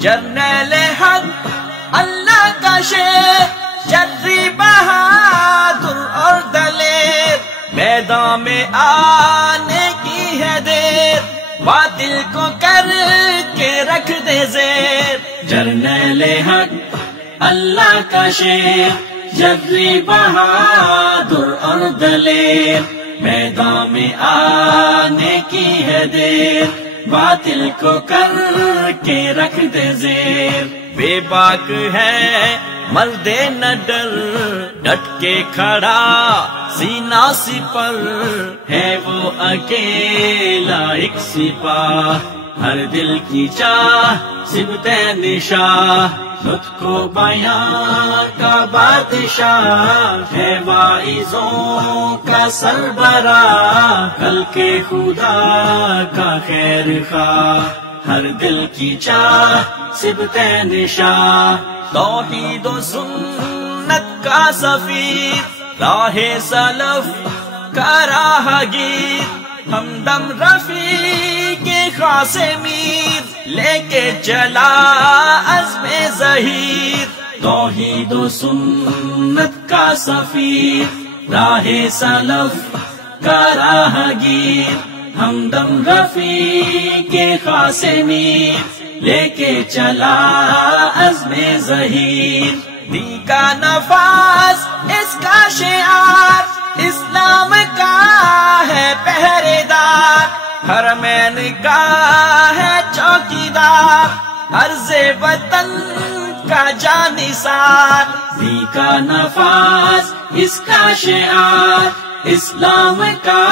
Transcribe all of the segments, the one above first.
جرنیل حق اللہ کا شیر، جری بہادر اور دلیر، میدان میں آنے کی ہے دیر، باطل کو کر کے رکھ دے زیر۔ جرنیل حق اللہ کا شیر، جری بہادر اور دلیر، میدان میں آنے کی ہے دیر، باطل کو کر کے رکھ دے زیر۔ بے باک ہے مرد نہ ڈر، ڈٹ کے کھڑا سینہ سپر، ہے وہ اکیلا ایک سپاہ، ہر دل کی چاہ صبت نشاہ، خود کو بیاں کا بادشاہ، ہے واعظوں کا سربراہ، کل کے خدا کا خیر خواہ، ہر دل کی چاہ صبت نشاہ، توحید و سنت کا سفیر، راہ سلف کا راہگیر، ہمدم رفیع کے خاص میر، لے کے چلا عزم ظہیر، توحید و سنت کا سفیر، راہ سلف کا راہگیر، ہمدم رفیع کے خاص میر، لے کے چلا عزم ظہیر، دی کا نفاذ اس کا شعار، اسلام کا ہے پہرے دار، حرمین کا ہے چوکیدار، عرض وطن کا جانثار، دی کا نفاذ اس کا شعار، اسلام کا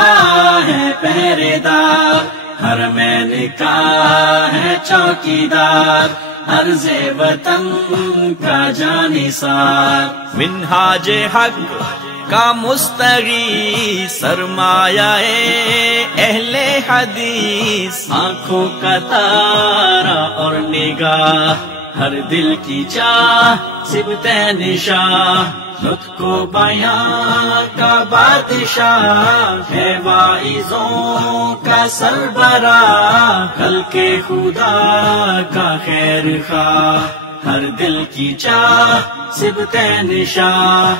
ہے پہرے دار، حرمین کا ہے چوکیدار، عرض وطن کا جانثار، منہاج حق کا مستغی، سرمایہ اہل حدیث، آنکھوں کا تارا اور نگاہ، ہر دل کی چاہ صبت نشاہ، خود کو بیاں کا بادشاہ، ہے واعظوں کا سربراہ، کل کے خدا کا خیر خواہ، ہر دل کی چاہ صبت نشاہ،